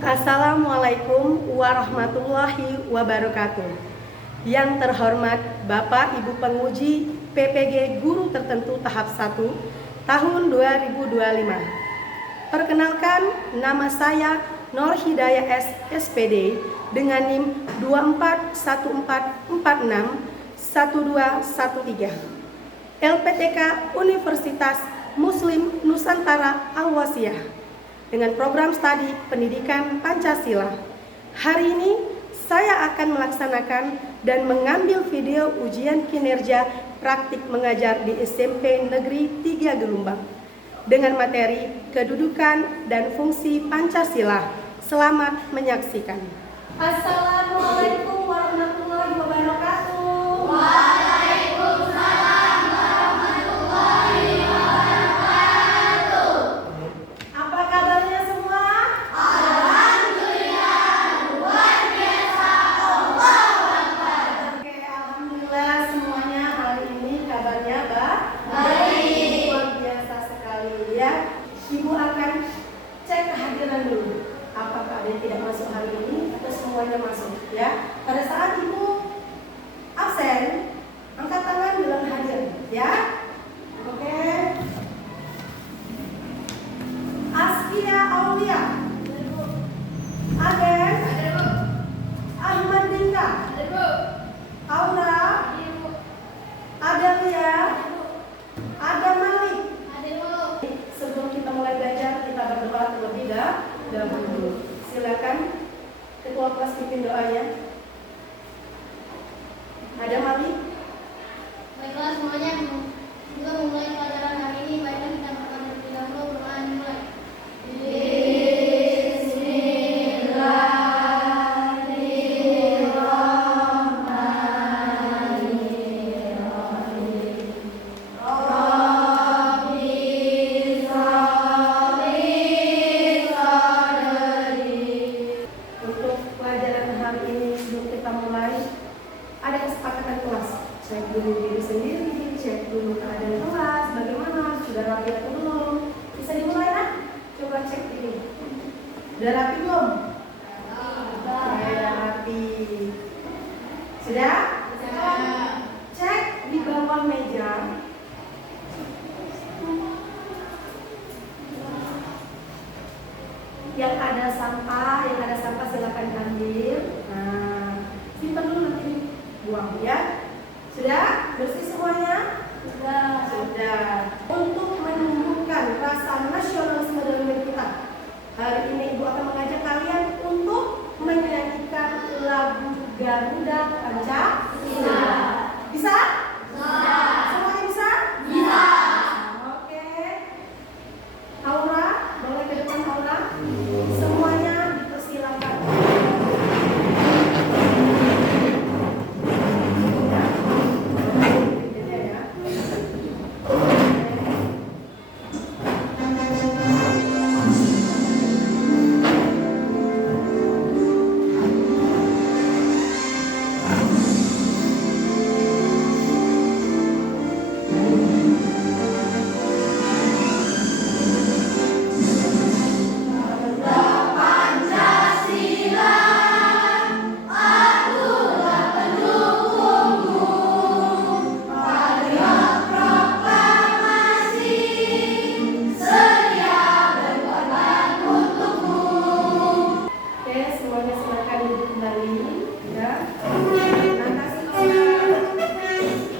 Assalamualaikum warahmatullahi wabarakatuh. Yang terhormat Bapak Ibu Penguji PPG Guru Tertentu Tahap 1 tahun 2025. Perkenalkan, nama saya Nur Hidayah S. SPD dengan NIM 2414461213. LPTK Universitas Muslim Nusantara Al-Wasiyah dengan program studi pendidikan Pancasila. Hari ini saya akan melaksanakan dan mengambil video ujian kinerja praktik mengajar di SMP Negeri 3 Gelumbang dengan materi kedudukan dan fungsi Pancasila. Selamat menyaksikan. Assalamualaikum warahmatullahi wabarakatuh. Waalaikumsalam warahmatullahi wabarakatuh. Apa kabarnya semua? Alhamdulillah, luar biasa. Allahu Akbar. Oke, alhamdulillah semuanya hari ini kabarnya Baik. luar biasa sekali ya. Ibu akan cek kehadiran dulu. Apakah ada yang tidak masuk hari ini atau semuanya masuk ya? Pada saat ibu absen, angkat tangan bilang hadir ya. Oke. Askia Aulia, Aden, Ahmad Dinka, Aura, Adelia, Adam Malik. Sebelum kita mulai belajar, kita berdoa terlebih dahulu. Silakan ketua kelas pimpin doanya. Adam Malik. Baiklah semuanya, kita mulai pelajaran hari ini. Baiklah kita berdoa terlebih dahulu. Berdoa dimulai. Untuk pelajaran hari ini sebelum kita mulai, ada kesepakatan kelas. Cek dulu diri sendiri, cek dulu keadaan kelas, bagaimana, sudah rapi atau belum. Bisa dimulai nak? Coba cek ini. Sudah rapi belum? Sudah rapi. Sudah? Cek di bawah meja. Yang ada sampah silakan ambil. Nah, simpan dulu nanti buang ya. Sudah? Bersih semuanya? Sudah. Untuk menumbuhkan rasa nasionalisme dalam diri kita, hari ini Ibu akan mengajak kalian untuk menyanyikan lagu Garuda Pancasila. Bisa? Semuanya bisa? Bisa. Oke. Aura, boleh ke depan Aura? Semuanya dipersilakan. Oke, semuanya silakan duduk kembali ya.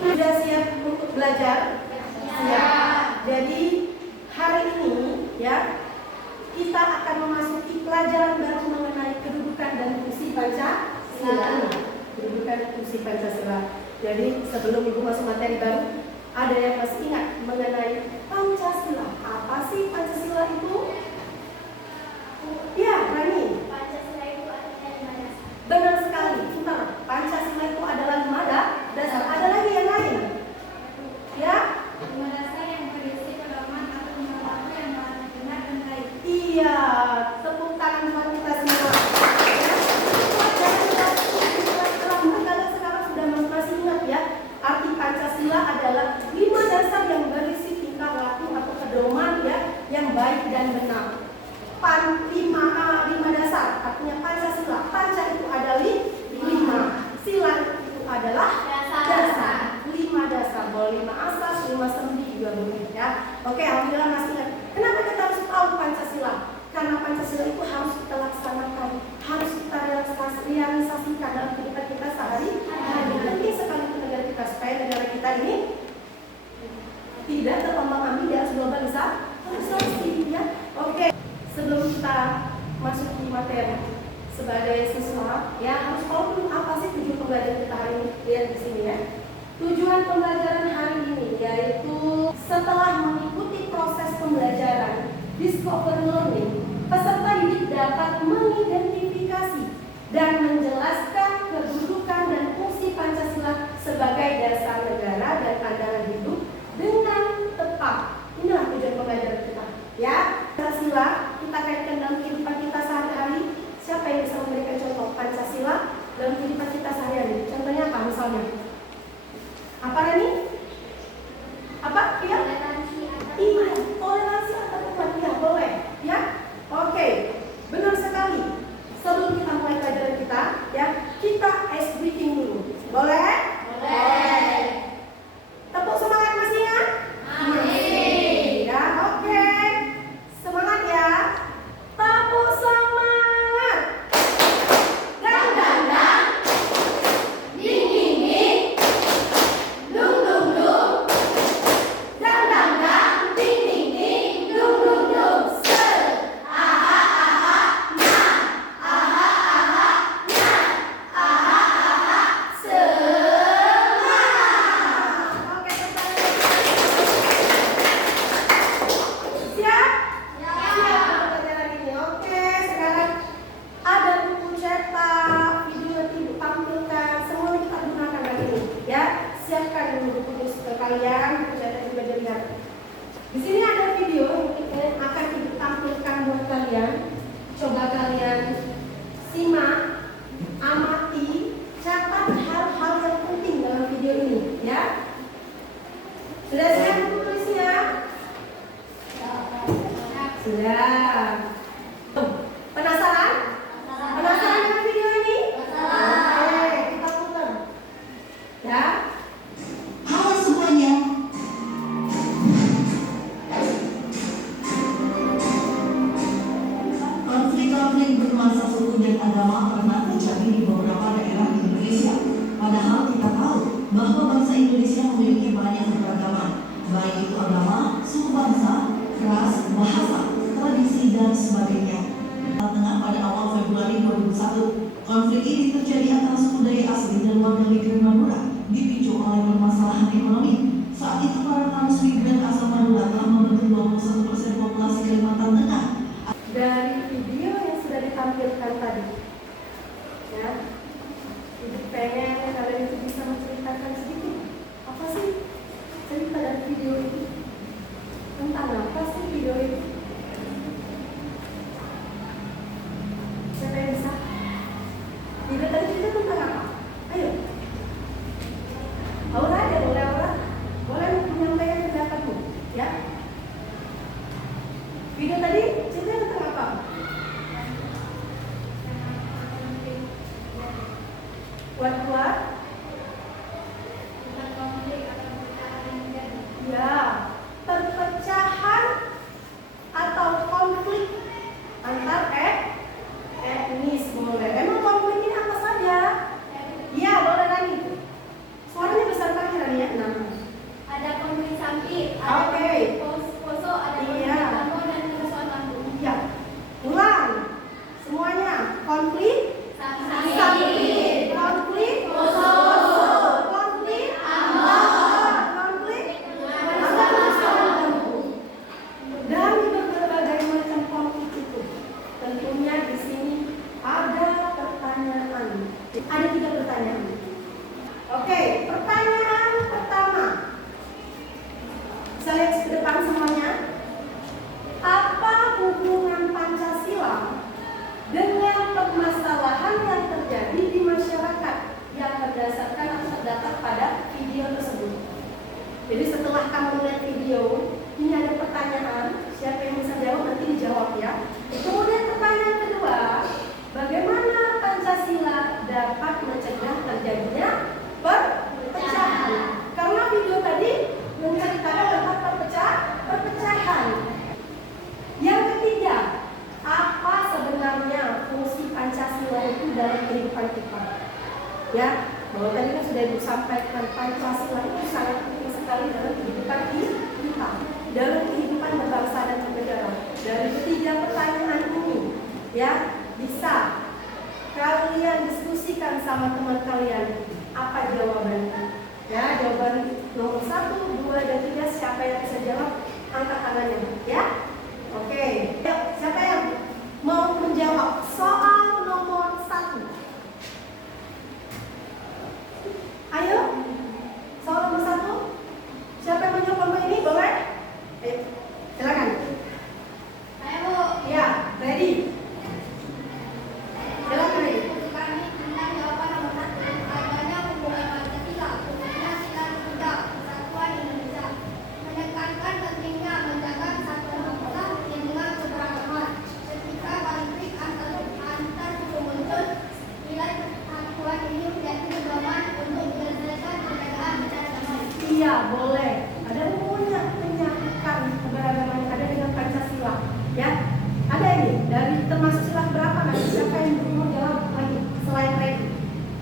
Sudah siap untuk belajar? Siap. Jadi hari ini ya kita akan memasuki pelajaran baru mengenai kedudukan dan fungsi Pancasila. Kedudukan fungsi Pancasila. Jadi sebelum Ibu masuk materi baru, ada yang masih ingat mengenai Pancasila? Apa sih Pancasila itu? Ya, Rani. Pancasila itu artinya lima dasar. Benar sekali, benar. Pancasila itu adalah 5 dasar. Ada lagi yang lain? Ya? Lima dasar yang berisi pedoman atau perilaku yang benar dan baik. Iya, tepuk tangan buat kita semua. Ya? Kalian sekarang sudah masih ingat ya? Arti Pancasila adalah 5 dasar yang berisi tingkah laku atau pedoman ya, yang baik dan benar. Pancasila itu harus kita laksanakan, harus kita realisasikan dalam kehidupan kita sehari-hari. Penting sekali untuk negara kita supaya negara kita ini tidak terombang-ambing di atas globalisasi, ya. Oke, sebelum kita masuk di materi sebagai siswa, ya harus tahu dulu apa sih tujuan pembelajaran kita hari ini. Lihat di sini ya. Tujuan pembelajaran hari ini yaitu setelah mengikuti proses pembelajaran discover learning, peserta didik dapat mengidentifikasi dan menjelaskan kedudukan dan fungsi Pancasila sebagai dasar negara dan pandangan hidup dengan tepat. Inilah tujuan pembelajaran kita, ya. Pancasila kita kaitkan dalam kehidupan kita sehari-hari. Siapa yang bisa memberikan contoh Pancasila dalam kehidupan kita sehari-hari? Contohnya apa misalnya? Apa ini? Apa? Ya? Iya, toleransi antar umat. Ya, boleh. Ya? Oke. Benar sekali. Sebelum kita mulai pelajaran kita, ya, kita ice breaking dulu. Boleh? Boleh. Tepuk semangat masih ya? Masih. Ya, oke. Semangat ya. Tepuk semangat. Dang dang dang. Ding ding ding. Dung dung dung. Dang dang dang. Ding ding ding. Dung dung dung. Set. Aha aha. Nah. Aha aha. Nah. Aha aha. Semangat. Oke, siap? Siap untuk pelajaran ini. Oke, sekarang ada buku cetak, video nanti ditampilkan, semua kita gunakan hari ini, ya. Siapkan dulu buku kalian, buku cetak juga dilihat. Di sini ada video yang akan ditampilkan buat kalian. Coba kalian simak, amati, catat hal-hal yang penting dalam video ini, ya. Sudah siap buku tulisnya? Sudah. Penasaran? Penasaran dengan video ini? Oke, kita putar. Ya. Halo semuanya. Konflik-konflik bermasa suku dan agama pernah terjadi di beberapa daerah di Indonesia. Padahal kita tahu bahwa bangsa Indonesia memiliki banyak keberagaman, baik itu agama, suku bangsa, ras, bahasa, tradisi, dan sebagainya. Tengah pada awal Februari 2001, konflik ini terjadi antara suku Dayak asli dan warga migran Madura, dipicu oleh permasalahan ekonomi. Saat itu para kamus migran asal Madura telah membentuk 21% populasi Kalimantan Tengah. Dari video yang sudah ditampilkan tadi, ya, Ibu pengen kalian itu bisa menceritakan sedikit apa sih cerita dari video itu, tentang apa sih video itu? Siapa yang bisa? Video tadi itu tentang apa? Ayo, Aura aja, boleh menyampaikan pendapatmu, ya. Video tadi cerita tentang apa? Kuat-kuat? Ya, perpecahan atau konflik antar etnis, boleh. Emang konflik ini apa saja? Iya, boleh Rani. Suaranya besar kali Rani ya? Nah. Ada konflik sampit, Oke. poso, ada konflik Iya. Tambo dan kerusuhan Bandung. Ya, ulang semuanya. Konflik sampit, konflik poso, konflik konflik dan berbagai macam konflik itu. Tentunya di sini ada pertanyaan. Ada 3 pertanyaan. Oke, pertanyaan pertama. Saya lihat ke depan semuanya. Apa hubungan Pancasila dengan permasalahan yang terjadi di masyarakat yang berdasarkan atau terdapat pada video tersebut? Jadi setelah kamu lihat video, ini ada pertanyaan, siapa yang bisa jawab nanti dijawab ya. Kemudian pertanyaan kedua, bagaimana Pancasila dapat mencegah terjadinya perpecahan? Karena video tadi menceritakan tentang perpecahan. Yang ketiga, apa Ya, bahwa tadi kan sudah disampaikan Pancasila itu sangat penting sekali dalam kehidupan kita, dalam kehidupan berbangsa dan bernegara. Dari ketiga pertanyaan ini, ya, bisa kalian diskusikan sama teman kalian apa jawabannya. Ya, jawaban nomor 1, 2, dan 3 siapa yang bisa jawab angkat tangannya, ya. Oke, yuk, siapa yang mau menjawab soal nomor 1? Ayo, soal nomor 1. Siapa yang menjawab nomor ini? Boleh? Ayo, silakan. Ayo Bu. Ya, ready. Silakan ready. Untuk kami tentang jawaban nomor 1. Adanya hubungan Pancasila, khususnya sila ketiga Persatuan Indonesia, menekankan pentingnya menjaga kesatuan bangsa di tengah keberagaman. Ketika konflik antar suku muncul, nilai persatuan ini menjadi pedoman untuk menyelesaikan perbedaan secara damai. Iya, boleh. Ada hubungannya menyatukan keberagaman yang ada dengan Pancasila. Ya, ada ini dari termasuk sila berapa? Nanti siapa yang mau jawab lagi selain Ready?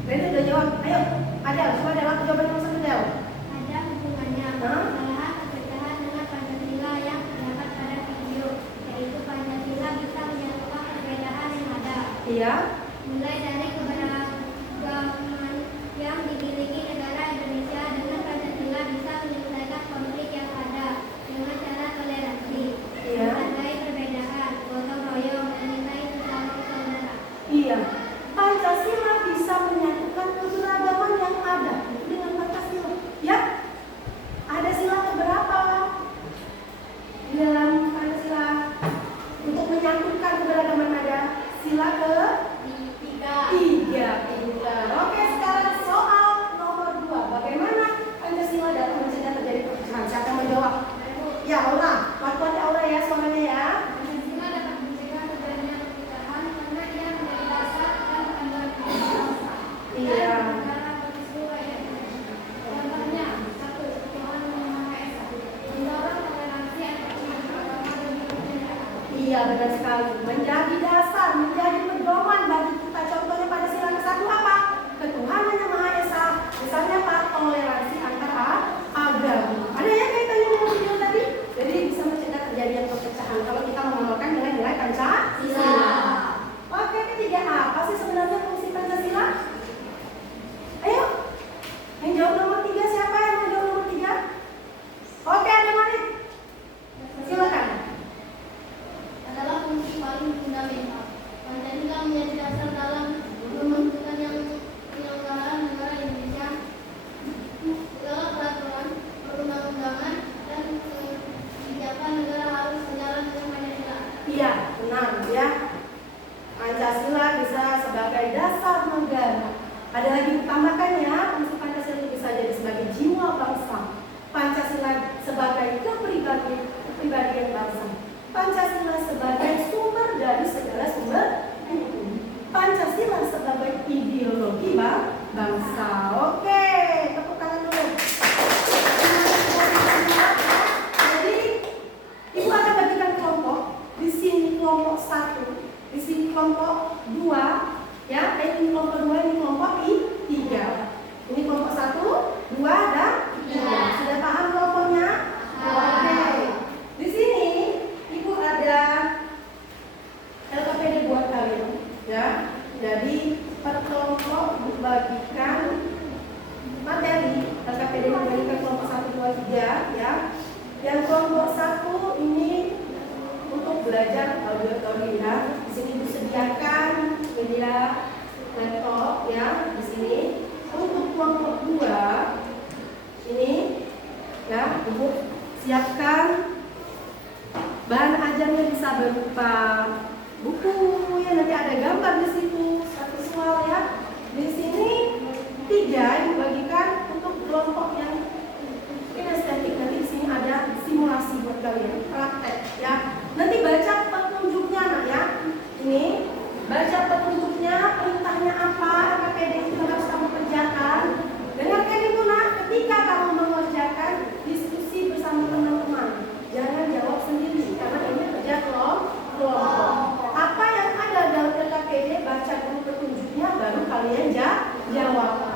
Ready udah jawab. Ayo, Adel, coba jawab jawaban nomor 1 Del. Ada hubungannya permasalahan perpecahan dengan Pancasila yang terdapat pada video, yaitu Pancasila bisa menyatukan perbedaan yang ada, Iya. mulai dari keberagaman yang dimiliki negara Indonesia. Dengan Pancasila bisa menyelesaikan konflik yang ada dengan cara toleransi, Iya. menghargai perbedaan, gotong royong, mencintai sesama saudara. Iya. Pancasila bisa menyatukan keberagaman yang ada dengan Pancasila. Ya. Ada sila keberapa di dalam Pancasila untuk menyatukan keberagaman ada? Sila Tiga. tiga. Oke, sekarang soal nomor 2. Bagaimana Pancasila dapat mencegah terjadi perpecahan? Siapa yang menjawab? Ya, Aura. Waktu Aura ya suaranya ya. Pancasila dapat mencegah terjadinya perpecahan karena ia menjadi dasar dan panduan bangsa. Iya. Dan negara berseluruh rakyat Indonesia. Contohnya, 1. Tuhan Yang Maha Esa. Mendorong toleransi antar umat beragama dan berbeda. Iya, benar sekali. Menjadi dasar, menjadi pedoman bagi kita. Contohnya pada sila ke-1 apa? Ketuhanan Yang Maha Esa. Misalnya apa? Toleransi antara agama. Ada ya kaitannya dengan video tadi? Jadi bisa mencegah terjadinya perpecahan kalau kita mengamalkan nilai-nilai Pancasila. Oke, ketiga apa sih sebenarnya fungsi Pancasila? Ayo, yang jawab nomor 3 siapa yang mau jawab nomor 3? Oke, ada Manik. Silakan. Adalah fungsi paling fundamental. Pancasila menjadi dasar dalam pembentukan penyelenggaraan negara Indonesia. Segala peraturan, perundang-undangan, dan kebijakan negara harus sejalan dengan Pancasila. Iya, benar ya. Pancasila bisa sebagai dasar negara. Ada lagi ditambahkan ya, fungsi Pancasila bisa jadi sebagai jiwa bangsa. Pancasila sebagai kepribadian bangsa. Pancasila sebagai sumber dari segala sumber hukum. Pancasila sebagai ideologi bangsa. Oke, tepuk tangan dulu. Jadi, Ibu akan bagikan kelompok. Di sini kelompok 1, di sini kelompok 2, ya. Ini kelompok 2, ini kelompok 3. Ini kelompok 1, 2, dan 3. Sudah paham kelompoknya? Oke. Di sini Ibu ada LKPD buat kalian, ya. Jadi per kelompok dibagikan materi. LKPD dibagikan kelompok 1, 2, 3, ya. Yang kelompok 1 ini untuk belajar audio ya. Di sini disediakan media laptop ya di sini. Untuk kelompok 2 ini ya, Ibu siapkan bahan ajarnya bisa berupa buku ya, nanti ada gambar di situ, satu visual ya. Di sini 3 yang dibagikan untuk kelompok yang kinestetik. Nanti di sini ada simulasi buat kalian, praktek ya. Nanti baca petunjuknya nak ya. Ini baca petunjuknya, perintahnya apa, LKPD itu harus kamu kerjakan. Dengarkan itu nak, ketika kamu mengerjakan diskusi bersama teman-teman. Jangan jawab sendiri karena ini kerja kelompok. Apa yang ada dalam LKPD, baca dulu petunjuknya baru kalian jawab.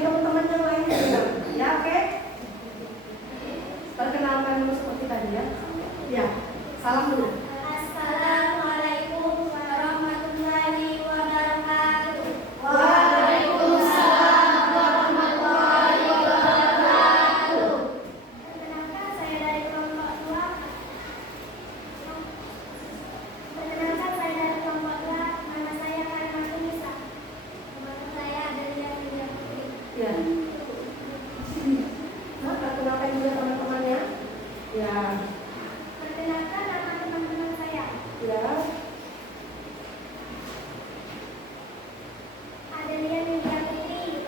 teman-teman yang lain juga. Ya, oke. Perkenalkan dulu seperti tadi ya. Ya, salam dulu. Assalamualaikum warahmatullahi wabarakatuh. Waalaikumsalam warahmatullahi wabarakatuh. Perkenalkan saya dari kelompok 2. Perkenalkan saya dari kelompok 2. Nama saya Karima Tunisa. Nama saya Adelia Widya Putri. Ya. Nah, perkenalkan juga teman-temannya. Ya. Perkenalkan nama teman-teman saya. Ya. Adelia Widya Putri,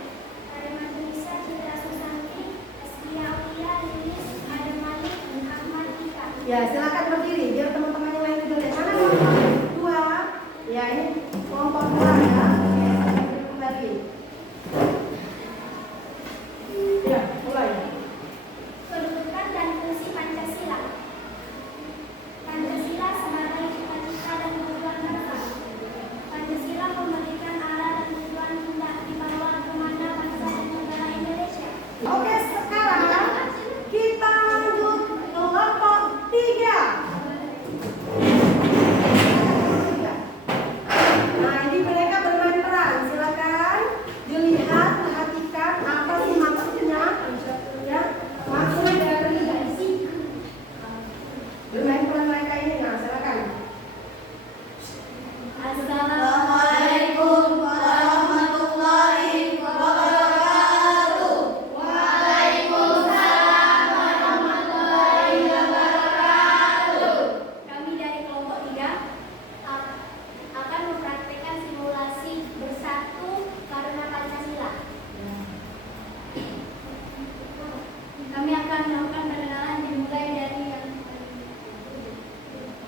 Karima Tunisa, Citra Susanti, Estia Aulia, Lilis, Adam Malik, Ahmad Ika. Ya, silakan berdiri biar teman-teman yang lain juga lihat. Mana kelompok 2? Ya, ini kelompok 2 ya. Oke, kita kembali. Ya, mulai. Kedudukan dan fungsi Pancasila. Pancasila sebagai cita-cita dan tujuan bangsa. Pancasila memberikan arah dan tujuan hendak dibawa kemana bangsa dan negara Indonesia. Oke, sekarang kita lanjut kelompok 3. Nah, ini mereka bermain peran. Silakan dilihat, perhatikan apa sih maksudnya. Ya, maksudnya dari bermain peran mereka ini. Nah, silakan. Assalamualaikum warahmatullahi wabarakatuh. Waalaikumsalam warahmatullahi wabarakatuh. Kami dari kelompok 3 akan mempraktikkan simulasi bersatu karena Pancasila. Kami akan melakukan perkenalan dimulai dari yang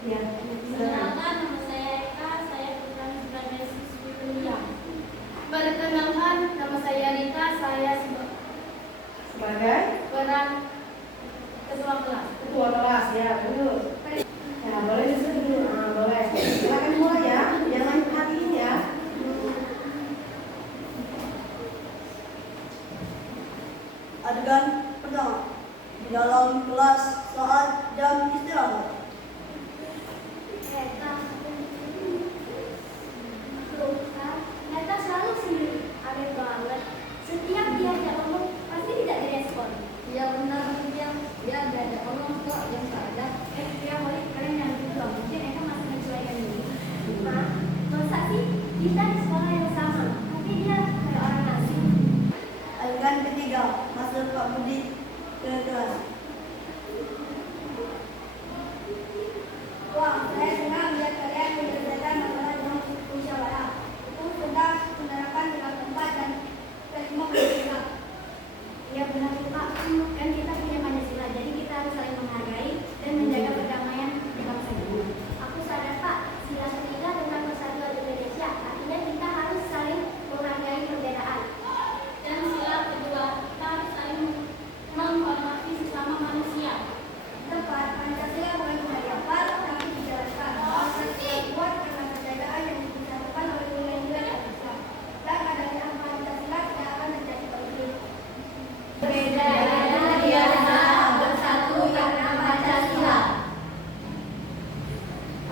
Ya, silakan. Perkenalkan, nama saya Eka, saya Putra sebagai siswi kuliah. Perkenalkan, nama saya Rita, saya Sebagai peran ketua kelas. ketua kelas ya, betul. Ya, boleh disuruh dulu. Nah, boleh. Silakan mulai ya. Yang lain perhatiin ya. Adegan pertama di dalam kelas saat jam istirahat. Neta selalu sendiri, aneh banget. Setiap dia ajak ngomong, pasti tidak direspon. Iya benar dia diajak ngomong kok yang saja. Ya boleh, kalian yang gitu loh. Mungkin Eka masih menyesuaikan diri. Nah, masa sih kita di sekolah yang sama, tapi dia kayak orang asing. Adegan ketiga masuk Pak Budi ke kelas. Wah, saya senang melihat kalian menyelesaikan masalah dengan musyawarah. Itu sudah menerapkan dengan tempat dan terima Pancasila. Iya benar Pak, kan kita punya Pancasila, jadi kita harus saling menghargai dan menjaga perdamaian di bangsa kita. Aku sadar Pak, sila ketiga tentang persatuan Indonesia, artinya kita harus saling menghargai perbedaan. Dan sila kedua, kita harus saling menghormati sesama manusia. Tepat, Pancasila bukan cuma dihafal, tapi dijalankan. Pancasila kuat karena penjagaan yang disatukan oleh nilai-nilai Islam. Dan adanya Pancasila tidak akan terjadi konflik. Berbeda biasa bersatu karena Pancasila.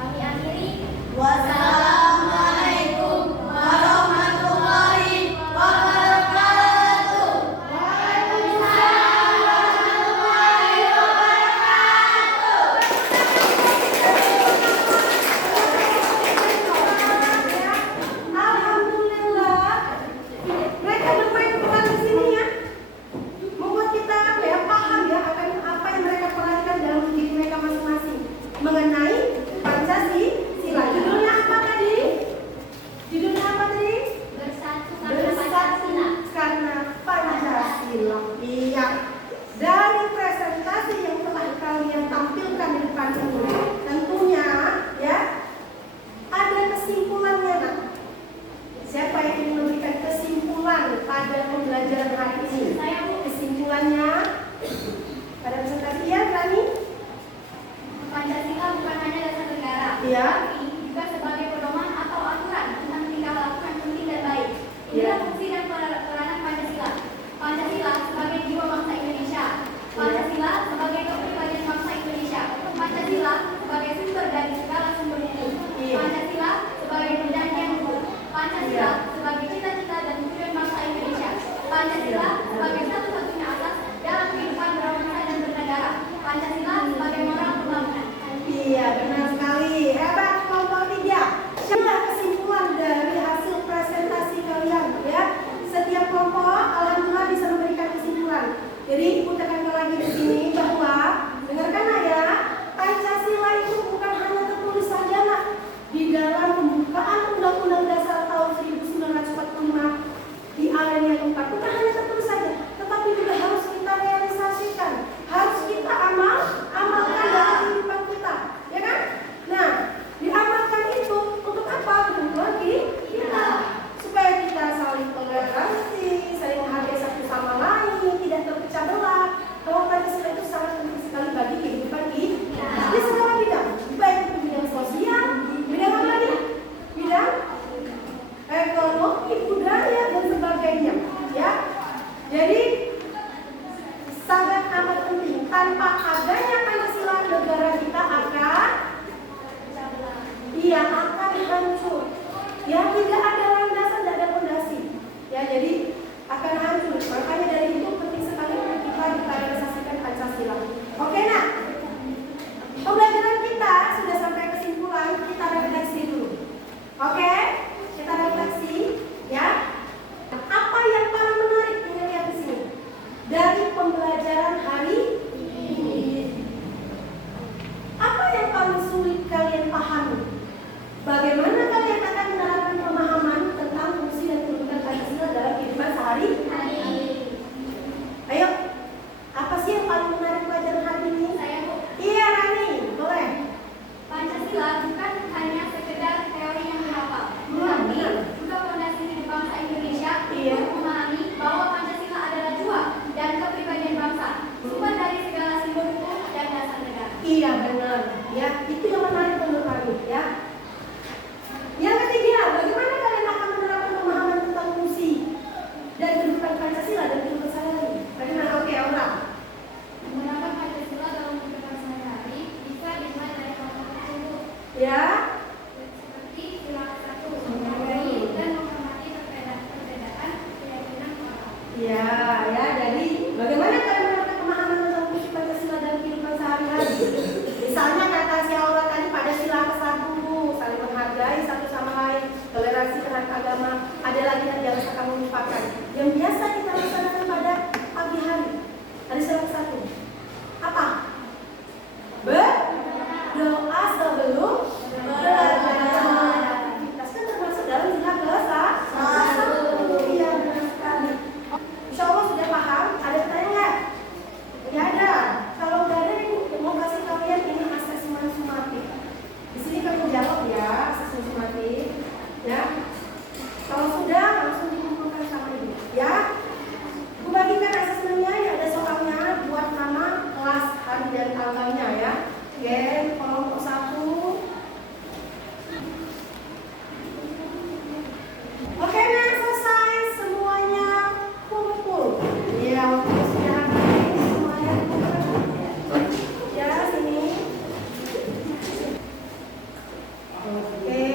Kami akhiri. Wassalamualaikum warahmatullahi wabarakatuh. Waalaikumsalam warahmatullahi wabarakatuh. Alhamdulillah, mereka bermain peran di sini ya, membuat kita ya paham ya akan apa yang mereka perhatikan dalam diri mereka masing-masing mengenai Pancasila. Judulnya apa tadi? Judulnya apa tadi? Bersatu karena Pancasila. Karena Pancasila. Iya. Dari presentasi yang telah kalian tampilkan di depan ini, tentunya ya ada kesimpulannya nak. Siapa yang ingin memberikan kesimpulan pada pembelajaran hari ini? Saya Bu. Kesimpulannya pada presentasi ya, Rani? Pancasila bukan hanya dasar negara, Iya. tapi juga sebagai pedoman atau aturan tentang tingkah laku yang penting dan baik. Iya. Inilah fungsi dan peranan Pancasila. poin yang keempat, bukan hanya tertulis saja, tetapi juga harus kita realisasikan, harus kita amalkan dalam kehidupan kita, ya kan? Nah, diamalkan itu untuk apa? Untuk kita, supaya kita saling toleransi, saling menghargai satu sama lain, tidak terpecah belah. Bahwa Pancasila itu sangat penting sekali bagi kehidupan kita di segala bidang, baik itu bidang sosial, bidang apa lagi? Bidang ekonomi, budaya dan sebagainya, ya. Jadi sangat amat penting. Tanpa adanya Pancasila, negara kita akan hancur. Ya, tidak ada landasan, tidak ada fondasi. Ya, jadi akan hancur. Makanya dari itu penting sekali untuk kita realisasikan Pancasila. Oke, nah, pembelajaran kita sudah sampai kesimpulan. Kita refleksi dulu. Oke, kita refleksi, ya. Apa yang paling menarik ini lihat di sini dari pembelajaran hari ini? Apa yang paling sulit kalian pahami? Bagaimana kalian akan menerapkan pemahaman tentang fungsi dan kedudukan Pancasila dalam kehidupan sehari-hari? Ayo, apa sih yang paling menarik pelajaran hari ini? Saya Bu. Iya, Rani, boleh. Pancasila bukan hanya sekedar teori yang dihafal, benar. tetapi juga fondasi hidup bangsa Indonesia Iya. untuk memahami bahwa Pancasila adalah jiwa dan kepribadian bangsa, sumber dari segala simbol hukum dan dasar negara. Iya, benar. Ya, itu yang menarik menurut kami, ya. Yang ketiga, bagaimana kalian akan menerapkan pemahaman tentang fungsi dan kedudukan Pancasila dan kehidupan sehari-hari? Bagaimana? Oke, orang. Menerapkan Pancasila dalam kehidupan sehari-hari bisa dimulai dari hal-hal tersebut, Ya, seperti sila 1, menghargai dan menghormati perbedaan keyakinan orang. ya, ya. Jadi, bagaimana kalian menerapkan pemahaman tentang fungsi Pancasila dan kehidupan sehari-hari? Misalnya kata si Aura tadi pada sila ke-1, saling menghargai satu sama lain, toleransi terhadap agama. Ada lagi yang jangan suka kamu lupakan, yang biasa kita laksanakan pada pagi hari. Ada sila ke-1. Apa? Berdoa sebelum belajar. Kita kan termasuk dalam sila ke-1. Iya, benar sekali. Insya Allah sudah paham. Ada pertanyaan nggak? Nggak ada. Kalau nggak ada, mau kasih kalian ini asesmen sumatif. Di sini kamu jawab ya, asesmen sumatif. Ya. Kalau sudah, langsung dikumpulkan sama ibu. Ya. Aku bagikan asesmennya, ya ada soalnya buat nama, kelas, hari dan tanggalnya ya. Oke, kelompok 1. Oke, nah selesai semuanya kumpul. Ya, waktu sudah habis semuanya kumpul. Ya, sini. Oke.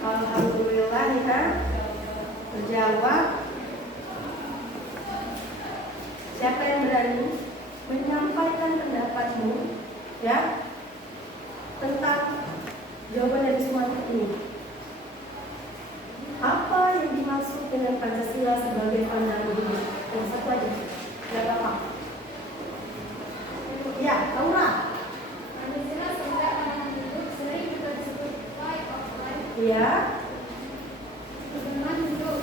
Alhamdulillah ya. Terjawab. Siapa yang berani menyampaikan pendapatmu ya tentang jawaban dari semua ini? Apa yang dimaksud dengan Pancasila sebagai pandangan hidup? Yang satu aja, nggak apa-apa. Ya, Aura. Pancasila sebagai pandangan hidup sering juga disebut way of life, Ya, pedoman hidup,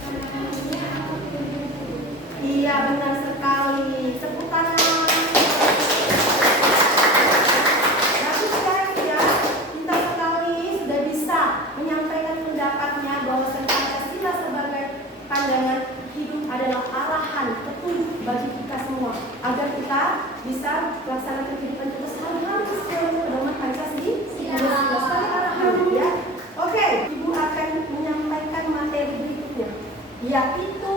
pandangannya atau pilihan hidup. iya benar sekali. Tepuk tangan. Bagus sekali ya. Pintar sekali sudah bisa menyampaikan pendapatnya bahwa Pancasila sebagai pandangan hidup adalah arahan petunjuk bagi kita semua agar kita bisa melaksanakan kehidupan kita sehari-hari sesuai pedoman Pancasila. Sekali arahan ya. Oke, Ibu akan menyampaikan materi berikutnya, yaitu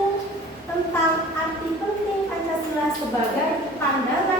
tentang arti penting Pancasila sebagai pandangan